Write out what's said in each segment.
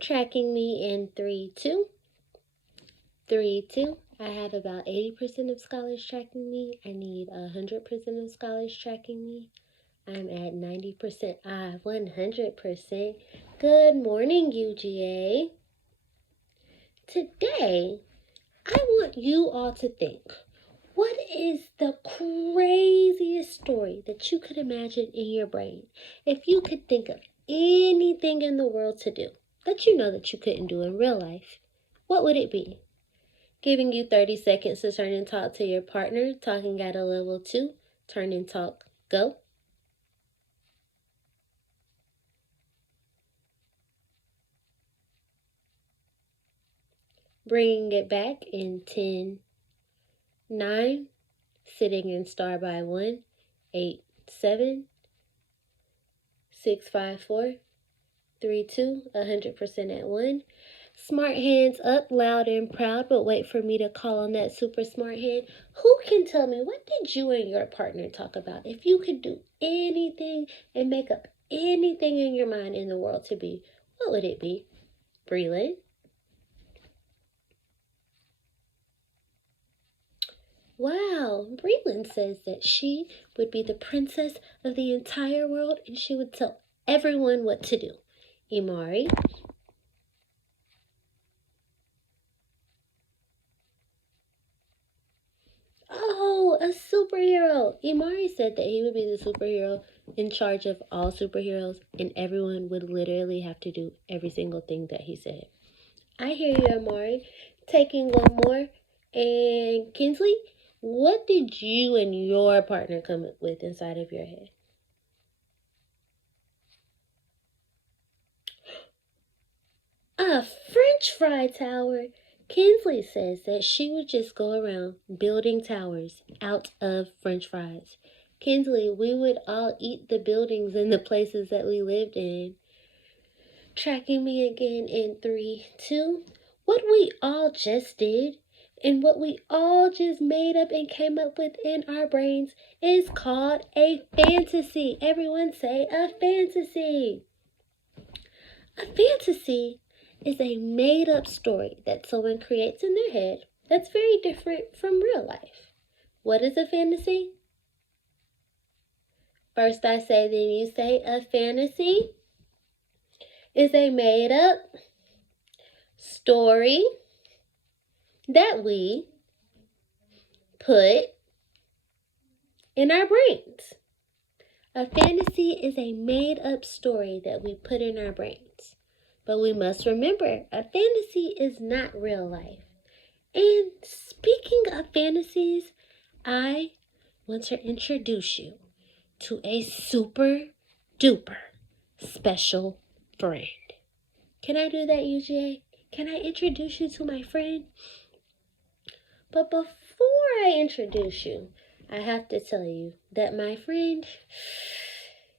Tracking me in 3, 2. 3, 2. I have about 80% of scholars tracking me. I need 100% of scholars tracking me. I'm at 90%. 100%. Good morning, UGA. Today, I want you all to think, what is the craziest story that you could imagine in your brain? If you could think of anything in the world to do that you know that you couldn't do in real life, what would it be? Giving you 30 seconds to turn and talk to your partner, talking at a level 2. Turn and talk, go. Bringing it back in 10, 9, sitting in star by 1, 8, 7, 6, 5, 4, 3, 2, 100% at 1. Smart hands up, loud and proud, but wait for me to call on that super smart hand. Who can tell me, what did you and your partner talk about? If you could do anything and make up anything in your mind in the world to be, what would it be? Breland? Wow, Breland says that she would be the princess of the entire world and she would tell everyone what to do. Imari? Oh, a superhero. Imari said that he would be the superhero in charge of all superheroes and everyone would literally have to do every single thing that he said. I hear you, Imari. Taking one more. And Kinsley, what did you and your partner come up with inside of your head? A French fry tower. Kinsley says that she would just go around building towers out of French fries. Kinsley, we would all eat the buildings and the places that we lived in. Tracking me again in 3, 2. What we all just did and what we all just made up and came up with in our brains is called a fantasy. Everyone say a fantasy. A fantasy is a made-up story that someone creates in their head that's very different from real life. What is a fantasy? First I say, then you say. A fantasy is a made-up story that we put in our brains. A fantasy is a made-up story that we put in our brains. But we must remember, a fantasy is not real life. And speaking of fantasies, I want to introduce you to a super duper special friend. Can I do that, UGA? Can I introduce you to my friend? But before I introduce you, I have to tell you that my friend,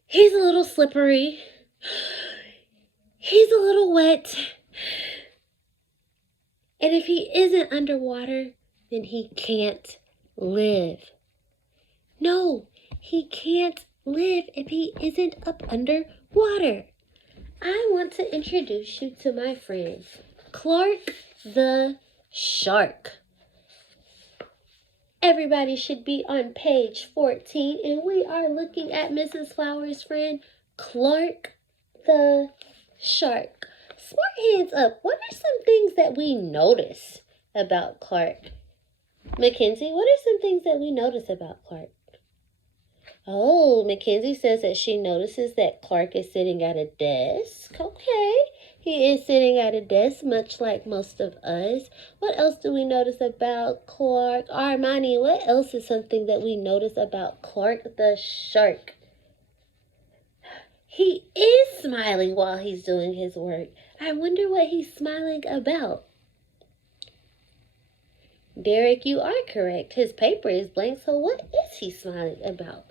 he's a little slippery. He's a little wet. And if he isn't underwater, then he can't live. No, he can't live if he isn't up underwater. I want to introduce you to my friend, Clark the Shark. Everybody should be on page 14, and we are looking at Mrs. Flowers' friend, Clark the Shark. Smart hands up. What are some things that we notice about Clark? Mackenzie, what are some things that we notice about Clark? Oh, Mackenzie says that she notices that Clark is sitting at a desk. Okay. He is sitting at a desk, much like most of us. What else do we notice about Clark? Armani, what else is something that we notice about Clark the Shark? He is smiling while he's doing his work. I wonder what he's smiling about. Derek, you are correct. His paper is blank, so what is he smiling about?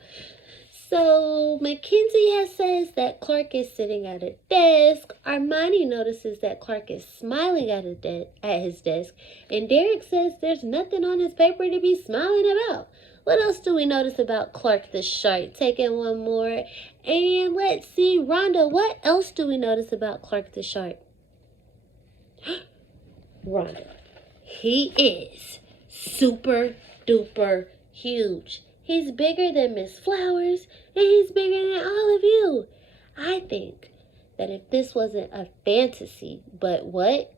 So, Mackenzie says that Clark is sitting at a desk. Armani notices that Clark is smiling at his desk. And Derek says there's nothing on his paper to be smiling about. What else do we notice about Clark the Shark? Taking one more. And let's see, Rhonda, what else do we notice about Clark the Shark? Rhonda. He is super duper huge. He's bigger than Miss Flowers, and he's bigger than all of you. I think that if this wasn't a fantasy, but what?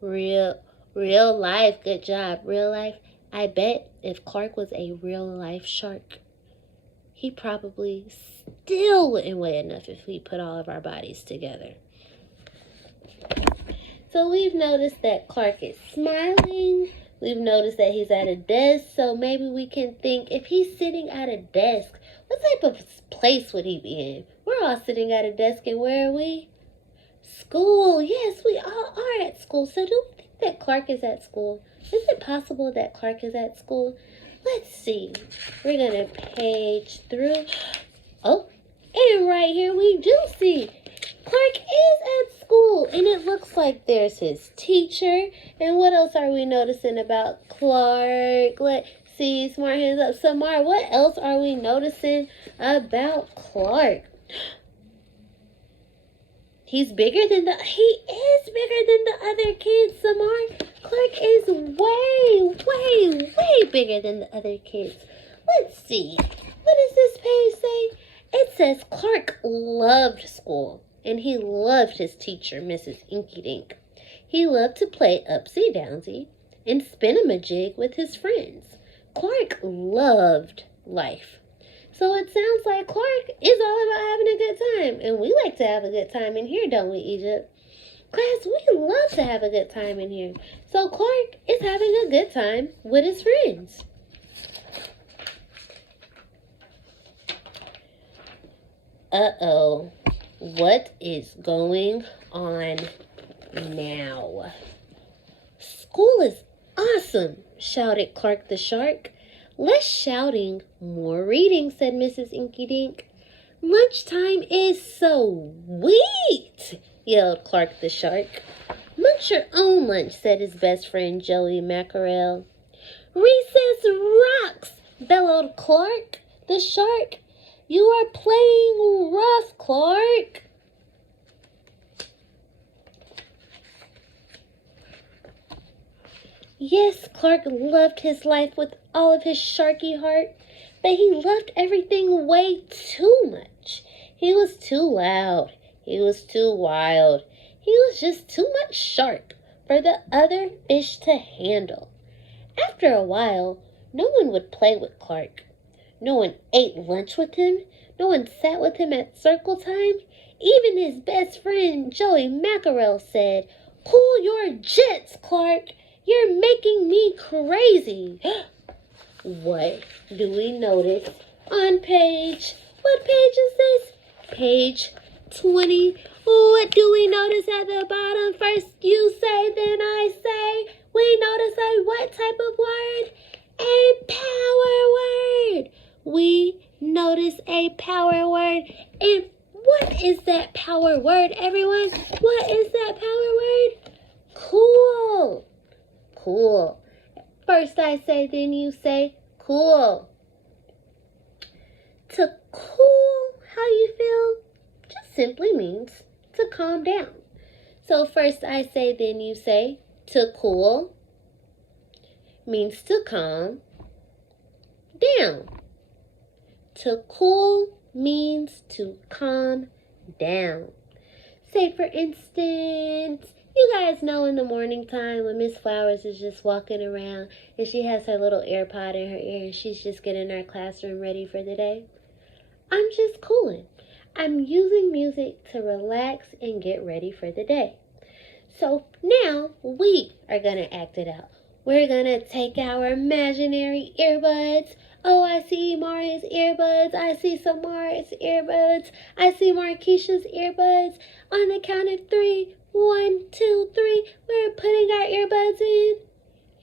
Real life. Good job, real life. I bet if Clark was a real life shark, he probably still wouldn't weigh enough if we put all of our bodies together. So we've noticed that Clark is smiling. We've noticed that he's at a desk. So maybe we can think, if he's sitting at a desk, what type of place would he be in? We're all sitting at a desk, and where are we? School. Yes, we all are at school. So do we think that Clark is at school? Is it possible that Clark is at school? Let's see. We're going to page through. Oh, and right here we do see Clark is at school, and it looks like there's his teacher. And what else are we noticing about Clark? Let's see, smart hands up. Samar, what else are we noticing about Clark? He is bigger than the other kids, Samar. Clark is way bigger than the other kids. Let's see. What does this page say? It says Clark loved school, and he loved his teacher, Mrs. Inky Dink. He loved to play upsy-downsy and spin-a-majig with his friends. Clark loved life. So it sounds like Clark is all about having a good time. And we like to have a good time in here, don't we, Egypt? Class, we love to have a good time in here. So Clark is having a good time with his friends. Uh-oh. What is going on now? School is awesome, shouted Clark the Shark. Less shouting, more reading, said Mrs. Inky Dink. Lunchtime is so sweet, yelled Clark the Shark. Munch your own lunch, said his best friend Joey Mackerel. Recess rocks, bellowed Clark the Shark. You are playing rough, Clark. Yes, Clark loved his life with all of his sharky heart, but he loved everything way too much. He was too loud. He was too wild. He was just too much shark for the other fish to handle. After a while, no one would play with Clark. No one ate lunch with him. No one sat with him at circle time. Even his best friend, Joey Mackerel, said, "Cool your jets, Clark. You're making me crazy." What do we notice on what page is this? Page 20. What do we notice at the bottom? First you say, then I say. We notice a what type of word? A power word. We notice a power word. And what is that power word, everyone? What is that power word? Cool. Cool. First I say, then you say, cool. To cool how you feel just simply means to calm down. So first I say, then you say, to cool means to calm down. To cool means to calm down. Say, for instance, you guys know in the morning time when Miss Flowers is just walking around and she has her little AirPod in her ear and she's just getting our classroom ready for the day. I'm just cooling. I'm using music to relax and get ready for the day. So now we are going to act it out. We're going to take our imaginary earbuds. Oh, I see Maria's earbuds. I see Samara's earbuds. I see Marquisha's earbuds. On the count of 3, 1, 2, 3, we're putting our earbuds in.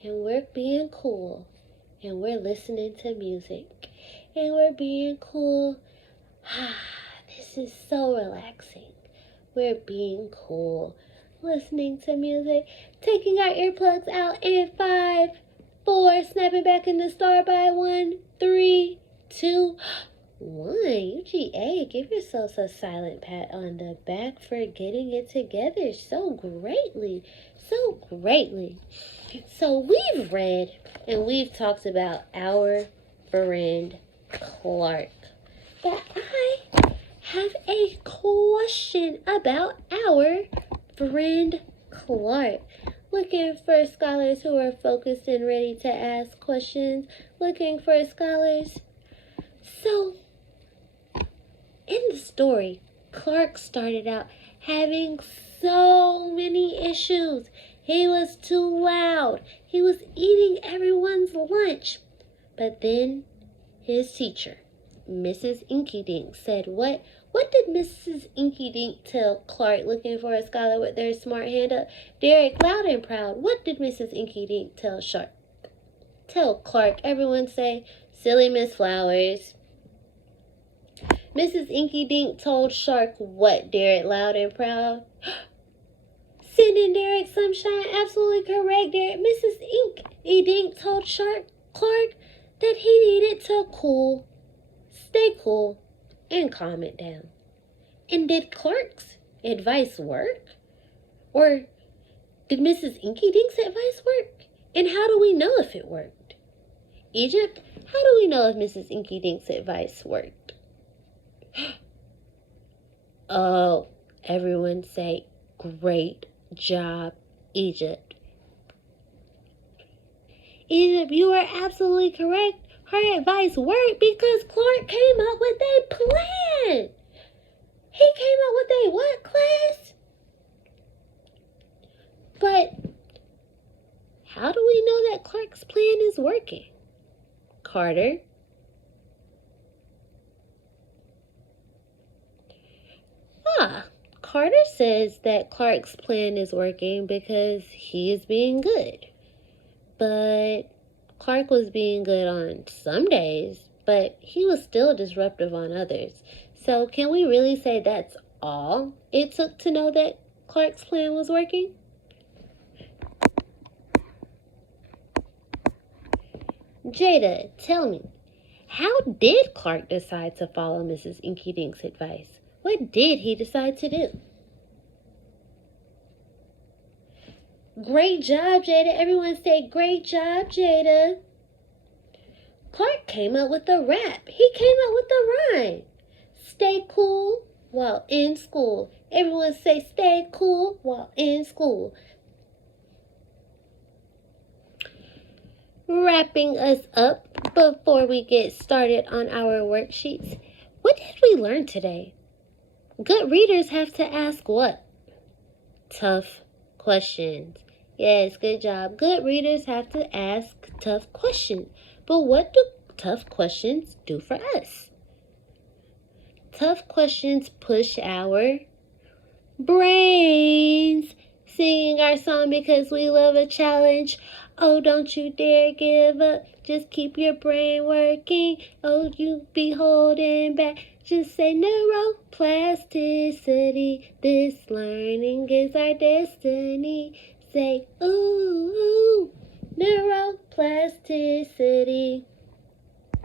And we're being cool. And we're listening to music. And we're being cool. This is so relaxing. We're being cool. Listening to music. Taking our earplugs out in 5, 4, snapping back in the star by 1, 3, 2, 1. UGA, give yourselves a silent pat on the back for getting it together so greatly. So greatly. So we've read and we've talked about our friend Clark. But I have a question about our friend Clark. Looking for scholars who are focused and ready to ask questions. Looking for scholars. So, in the story, Clark started out having so many issues. He was too loud. He was eating everyone's lunch. But then his teacher, Mrs. Inky Dink, said, What did Mrs. Inky Dink tell Clark, looking for a scholar with their smart hand up? Derek, loud and proud, what did Mrs. Inky Dink tell Clark? Everyone say, silly Miss Flowers. Mrs. Inky Dink told Shark what, Derek, loud and proud? Sending Derek Sunshine, absolutely correct, Derek. Mrs. Inky Dink told Clark that he needed to stay cool, and calm it down. And did Clark's advice work? Or did Mrs. Inky Dink's advice work? And how do we know if it worked? Egypt, how do we know if Mrs. Inky Dink's advice worked? Oh, everyone say, great job, Egypt. Egypt, you are absolutely correct. Her advice worked because Clark came up with a plan. He came up with a what, class? But how do we know that Clark's plan is working? Carter? Carter says that Clark's plan is working because he is being good. But Clark was being good on some days, but he was still disruptive on others. So can we really say that's all it took to know that Clark's plan was working? Jada, tell me, how did Clark decide to follow Mrs. Inky Dink's advice? What did he decide to do? Great job, Jada. Everyone say, great job, Jada. Clark came up with a rap. He came up with a rhyme. Stay cool while in school. Everyone say, stay cool while in school. Wrapping us up before we get started on our worksheets. What did we learn today? Good readers have to ask what? Tough questions. Yes, good job. Good readers have to ask tough questions. But what do tough questions do for us? Tough questions push our brains. Singing our song because we love a challenge. Oh, don't you dare give up. Just keep your brain working. Oh, you be holding back. Just say neuroplasticity. This learning is our destiny. Say, ooh, neuroplasticity.